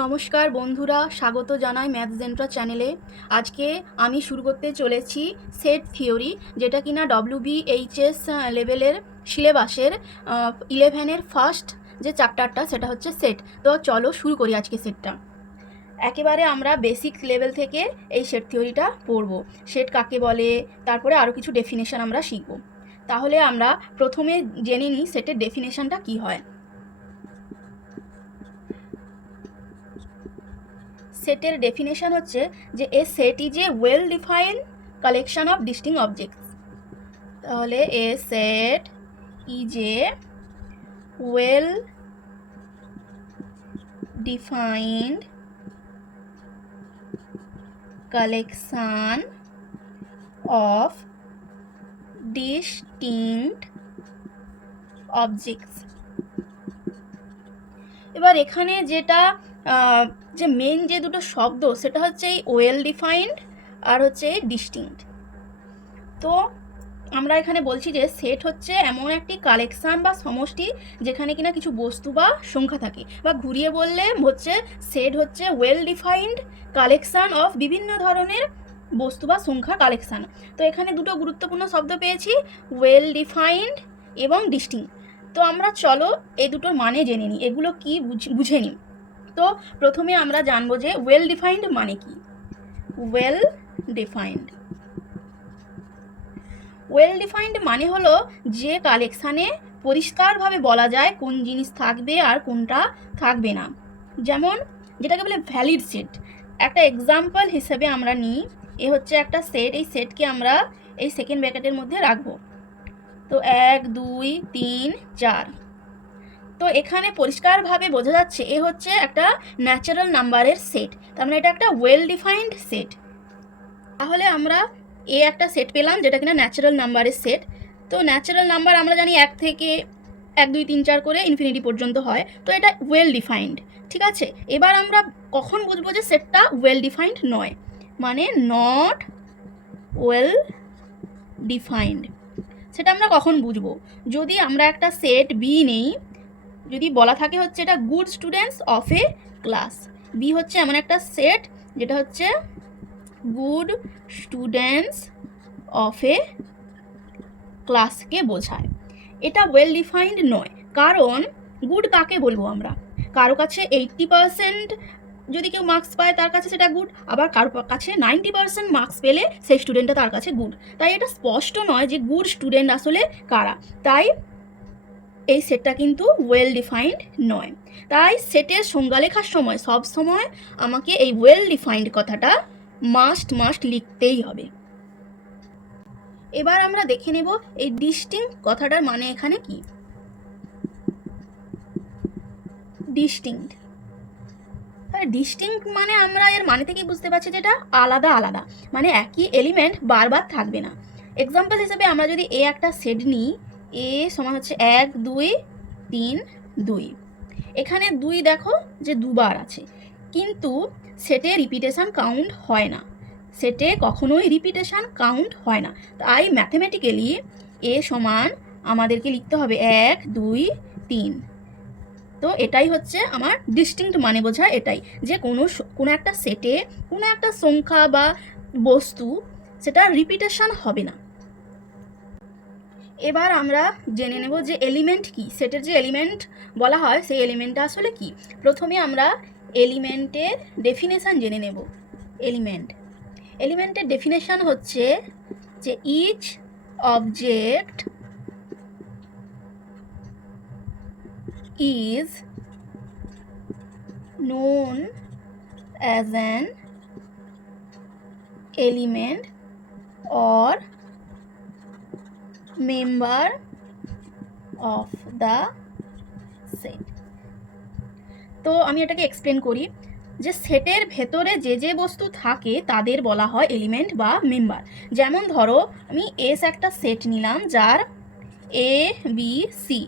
নমস্কার বন্ধুরা, স্বাগত জানাই ম্যাথ জেন্ট্রা চ্যানেলে। আজকে আমি শুরু করতে চলেছি সেট থিওরি, যেটা কিনা WBHS লেভেলের সিলেবাসের 11-এর ফার্স্ট যে চ্যাপ্টারটা সেটা হচ্ছে সেট। তো চলো শুরু করি আজকে সেটটা। একেবারে আমরা বেসিক লেভেল থেকে এই সেট থিওরিটা পড়ব। সেট কাকে বলে, তারপরে আরও কিছু ডেফিনেশন আমরা শিখব। তাহলে আমরা প্রথমে জেনে নিই সেটের ডেফিনেশনটা কী হয়। সেটের ডেফিনেশন হচ্ছে যে a set is a well defined collection of distinct objects. তাহলে a set is a well defined collection of distinct objects. এবার এখানে যেটা যে মেন যে দুটো শব্দ সেটা হচ্ছে এই ওয়েল ডিফাইন্ড আর হচ্ছে এই ডিস্টিংক্ট। তো আমরা এখানে বলছি যে সেট হচ্ছে এমন একটি কালেকশান বা সমষ্টি যেখানে কিনা কিছু বস্তু বা সংখ্যা থাকে, বা ঘুরিয়ে বললে হচ্ছে সেট হচ্ছে ওয়েল ডিফাইন্ড কালেকশান অফ বিভিন্ন ধরনের বস্তু বা সংখ্যার কালেকশান। তো এখানে দুটো গুরুত্বপূর্ণ শব্দ পেয়েছি, ওয়েল ডিফাইন্ড এবং ডিস্টিংক্ট। তো আমরা চলো এই দুটোর মানে জেনে নিই, এগুলো কি বুঝে নিই। তো প্রথমে আমরা জানবো যে ওয়েল ডিফাইন্ড মানে কি। ওয়েল ডিফাইন্ড মানে হলো যে কালেকশানে পরিষ্কারভাবে বলা যায় কোন জিনিস থাকবে আর কোনটা থাকবে না। যেমন যেটাকে বলে ভ্যালিড সেট। একটা এক্সাম্পল হিসেবে আমরা নিই, এ হচ্ছে একটা সেট, এই সেটকে আমরা এই সেকেন্ড ব্র্যাকেটের মধ্যে রাখবো। তো 1 2 3 4। তো এখানে পরিষ্কারভাবে বোঝা যাচ্ছে এ হচ্ছে একটা ন্যাচারাল নাম্বারের সেট, তার মানে এটা একটা ওয়েল ডিফাইন্ড সেট। তাহলে আমরা একটা সেট পেলাম যেটা কিনা ন্যাচারাল নাম্বারের সেট। তো ন্যাচারাল নাম্বার আমরা জানি 1 থেকে 1 2 3 4 করে ইনফিনিটি পর্যন্ত হয়, তো এটা ওয়েল ডিফাইন্ড। ঠিক আছে, এবার আমরা কখন বুঝবো যে সেটটা ওয়েল ডিফাইন্ড নয়, মানে নট ওয়েল ডিফাইন্ড। সেটা আমরা কখন বুঝবো, যদি আমরা একটা সেট বি নেই, যদি বলা থাকে হচ্ছে এটা good students of A class. B হচ্ছে এমন একটা সেট যেটা হচ্ছে গুড স্টুডেন্টস অফ এ ক্লাসকে বোঝায়। এটা ওয়েল ডিফাইন্ড নয়, কারণ গুড কাকে বলবো আমরা, কারো কাছে 80% যদি কেউ মার্কস পায় তার কাছে সেটা গুড, আবার কারো কাছে 90% মার্কস পেলে সেই স্টুডেন্টটা তার কাছে গুড। তাই এটা স্পষ্ট নয় যে গুড স্টুডেন্ট আসলে কারা, তাই এই সেটটা কিন্তু ওয়েল ডিফাইন্ড নয়। তাই সেটের সংজ্ঞা লেখার সময় সব সময় আমাকে এই ওয়েল ডিফাইন্ড কথাটা মাস্ট লিখতেই হবে। এবার আমরা দেখে নেব এই ডিস্টিংক্ট কথাটার মানে এখানে কি। ডিস্টিংক্ট মানে আমরা এর মানে থেকে বুঝতে পারছি যেটা আলাদা আলাদা, মানে একই এলিমেন্ট বারবার থাকবে না। এক্সাম্পল হিসেবে আমরা যদি একটা সেট নিই, এ সমান হচ্ছে 1 2 3 2। এখানে 2 দেখো যে দুবার আছে, কিন্তু সেটে রিপিটেশন কাউন্ট হয় না, সেটে কখনোই রিপিটেশন কাউন্ট হয় না। তাই ম্যাথমেটিক্যালি এ সমান আমাদেরকে লিখতে হবে 1 2 3। তো এটাই হচ্ছে আমার ডিস্টিংক্ট মানে বোঝায় এটাই, যে কোনো একটা সেটে কোনো একটা সংখ্যা বা বস্তু সেটা রিপিটেশন হবে না। এবার আমরা জেনে নেব যে এলিমেন্ট কি, সেটের যে এলিমেন্ট বলা হয় সেই এলিমেন্টটা আসলে কি। প্রথমে আমরা এলিমেন্টের ডেফিনেশন জেনে নেব। এলিমেন্টের ডেফিনেশন হচ্ছে যে each object is known as an element or member of the set। তো আমি এটাকে এক্সপ্লেন করি, যে সেটের ভেতরে যে যে বস্তু থাকে তাদের বলা হয় এলিমেন্ট বা মেম্বার। যেমন ধরো আমি এস একটা সেট নিলাম যার এ বি সি।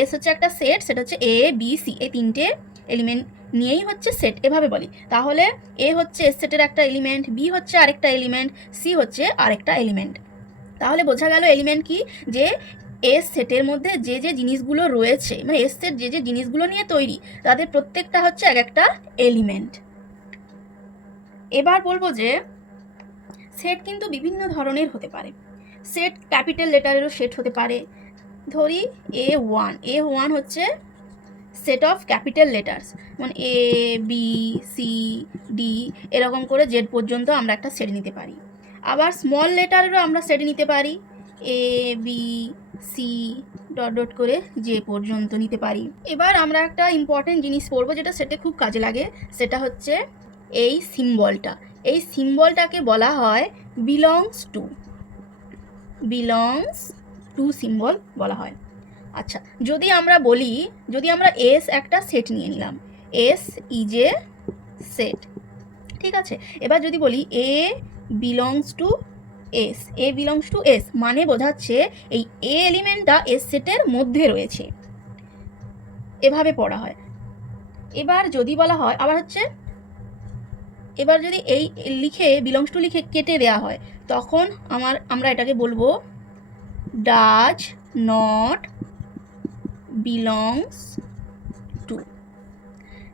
এস হচ্ছে একটা সেট, সেটা হচ্ছে এ বি সি, এই তিনটে এলিমেন্ট নিয়েই হচ্ছে সেট, এভাবে বলি। তাহলে এ হচ্ছে এস সেটের একটা এলিমেন্ট, বি হচ্ছে আরেকটা এলিমেন্ট, সি হচ্ছে আরেকটা এলিমেন্ট। তাহলে বোঝা গেল এলিমেন্ট কি, যে এস সেটের মধ্যে যে যে জিনিসগুলো রয়েছে, মানে এস সেট যে যে জিনিসগুলো নিয়ে তৈরি, তাদের প্রত্যেকটা হচ্ছে এক একটা এলিমেন্ট। এবার বলবো যে সেট কিন্তু বিভিন্ন ধরনের হতে পারে। সেট ক্যাপিটাল লেটারেরও সেট হতে পারে। ধরি A1 হচ্ছে সেট অফ ক্যাপিটাল লেটার্স, মানে ABCD এরকম করে জেড পর্যন্ত আমরা একটা সেট নিতে পারি। আবার স্মল লেটারেরও আমরা সেট নিতে পারি, ABC ডট ডট করে জে পর্যন্ত নিতে পারি। এবার আমরা একটা ইম্পর্টেন্ট জিনিস পড়বো যেটা সেটে খুব কাজে লাগে, সেটা হচ্ছে এই সিম্বলটা। এই সিম্বলটাকে বলা হয় বিলংস টু সিম্বল বলা হয়। আচ্ছা, যদি আমরা এস একটা সেট নিয়ে নিলাম, এস ইজ এ সেট, ঠিক আছে। এবার যদি বলি এ বিলংস টু এস, মানে বোঝাচ্ছে এই এ এলিমেন্টটা এস সেটের মধ্যে রয়েছে, এভাবে পড়া হয়। এবার যদি বলা হয় আবার হচ্ছে, এবার যদি এই লিখে বিলংস টু লিখে কেটে দেওয়া হয়, তখন আমরা এটাকে বলবো ডাজ নট বিলংস টু।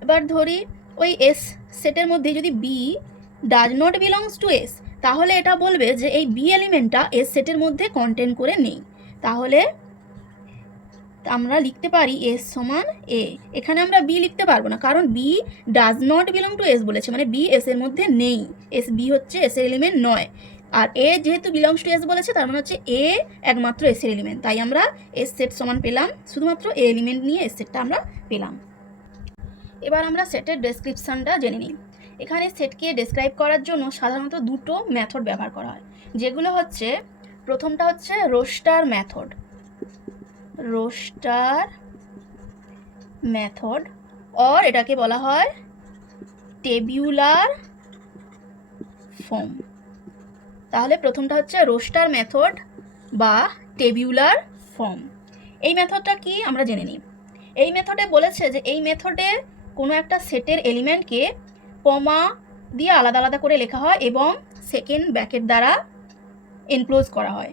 এবার ধরি ওই এস সেটের মধ্যে যদি B does not belongs to S, তাহলে এটা বলবে যে এই বি এলিমেন্টটা এস সেটের মধ্যে কন্টেন্ট করে নেই। তাহলে আমরা লিখতে পারি এস সমান এ। এখানে আমরা বি লিখতে পারবো না, কারণ B does not belong to S বলেছে, মানে বি এস এর মধ্যে নেই, বি হচ্ছে এস এর এলিমেন্ট নয়। আর এ যেহেতু বিলংস টু এস বলেছে, তার মানে হচ্ছে এ একমাত্র এস এর এলিমেন্ট, তাই আমরা এস সেট সমান পেলাম, শুধুমাত্র এ এলিমেন্ট নিয়ে এস সেটটা আমরা পেলাম। এবার আমরা সেটের ডেসক্রিপশনটা জেনে নিই। এখানে সেটকে ডেসক্রাইব করার জন্য সাধারণত দুটো মেথড ব্যবহার করা হয়, যেগুলো হচ্ছে, প্রথমটা হচ্ছে রোস্টার মেথড, অর এটাকে বলা হয় টেবিউলার ফর্ম। তাহলে প্রথমটা হচ্ছে রোস্টার মেথড বা টেবিউলার ফর্ম। এই মেথডটা কি আমরা জেনে নিই। এই মেথডে বলেছে যে এই মেথডে কোনো একটা সেটের এলিমেন্টকে কমা দিয়ে আলাদা আলাদা করে লেখা হয় এবং সেকেন্ড ব্র্যাকেট দ্বারা এনক্লোজ করা হয়,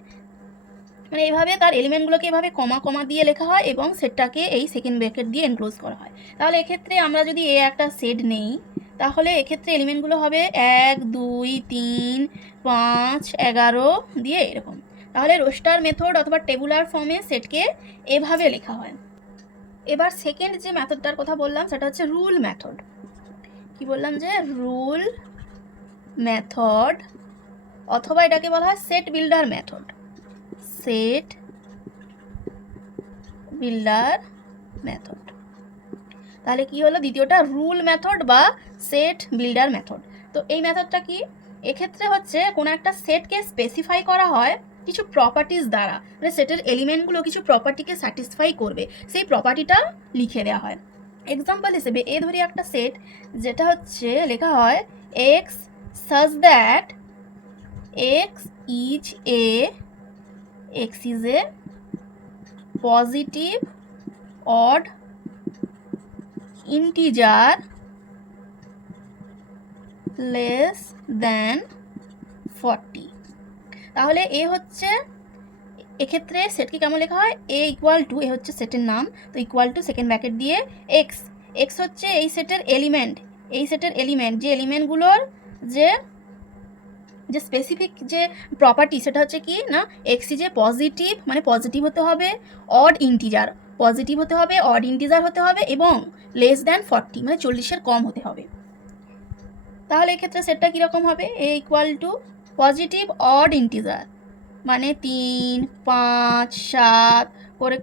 মানে এইভাবে তার এলিমেন্টগুলোকে এভাবে কমা দিয়ে লেখা হয় এবং সেটটাকে এই সেকেন্ড ব্র্যাকেট দিয়ে এনক্লোজ করা হয়। তাহলে এক্ষেত্রে আমরা যদি এ একটা সেট নেই, তাহলে এক্ষেত্রে এলিমেন্টগুলো হবে 1 2 3 5 11 দিয়ে এরকম। তাহলে রোস্টার মেথড অথবা টেবুলার ফর্মে সেটকে এভাবে লেখা হয়। এবার সেকেন্ড যে মেথডটার কথা বললাম সেটা হচ্ছে রুল মেথড। কি বললাম যে রুল মেথড, অথবা এটাকে বলা হয় সেট বিল্ডার মেথড। তাহলে কি হলো, দ্বিতীয়টা রুল মেথড বা সেট বিল্ডার মেথড। তো এই মেথডটা কি, এক্ষেত্রে হচ্ছে কোনো একটা সেটকে স্পেসিফাই করা হয় কিছু প্রপার্টিজ দ্বারা, মানে সেটের এলিমেন্টগুলো কিছু প্রপার্টিকে স্যাটিসফাই করবে, সেই প্রপার্টিটা লিখে দেওয়া হয়। এক্সাম্পল হিসেবে এ ধরি একটা সেট, যেটা হচ্ছে লেখা হয় x such that x is a positive odd integer less than 40। তাহলে এ হচ্ছে, এক্ষেত্রে সেটকে কেমন লেখা হয়, এ ইকুয়াল টু, এ হচ্ছে সেটের নাম, তো ইকুয়াল টু সেকেন্ড ব্র্যাকেট দিয়ে এক্স হচ্ছে এই সেটের এলিমেন্ট, যে এলিমেন্টগুলোর যে স্পেসিফিক যে প্রপার্টি সেটা হচ্ছে কি না, এক্স যে পজিটিভ, মানে পজিটিভ হতে হবে, অড ইন্টিজার হতে হবে এবং লেস দ্যান 40 মানে 40-এর কম হতে হবে। তাহলে এক্ষেত্রে সেটটা কীরকম হবে, A equal to positive odd integer মানে 3 5 7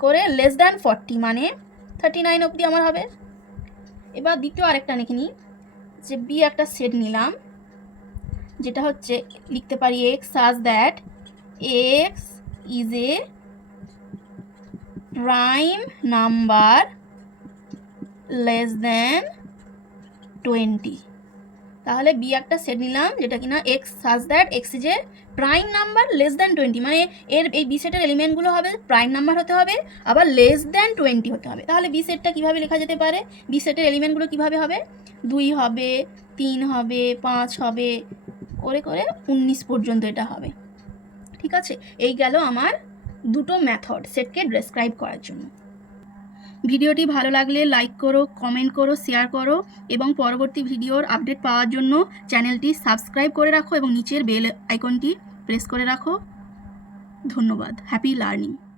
করে লেস দ্যান 40 মানে 39 অবধি আমার হবে। এবার দ্বিতীয় আরেকটা লিখে নিই, যে বি একটা সেট নিলাম, যেটা হচ্ছে লিখতে পারি x such that x is a prime number less than 20। তাহলে বি একটা সেট নিলাম যেটা কিনা x such that x is a prime number less than 20, মানে এর এই বি সেটের এলিমেন্টগুলো হবে প্রাইম নাম্বার হতে হবে, আবার লেস দ্যান 20 হতে হবে। তাহলে বি সেটটা কীভাবে লেখা যেতে পারে, বি সেটের এলিমেন্টগুলো কীভাবে হবে, 2 হবে, 3 হবে, 5 হবে, করে 19 পর্যন্ত এটা হবে। ঠিক আছে, এই গেল আমার দুটো মেথড সেটকে ডেসক্রাইব করার জন্য। ভিডিওটি ভালো লাগলে লাইক করো, কমেন্ট করো, শেয়ার করো এবং পরবর্তী ভিডিওর আপডেট পাওয়ার জন্য চ্যানেলটি সাবস্ক্রাইব করে রাখো এবং নিচের বেল আইকনটি প্রেস করে রাখো। ধন্যবাদ। Happy learning.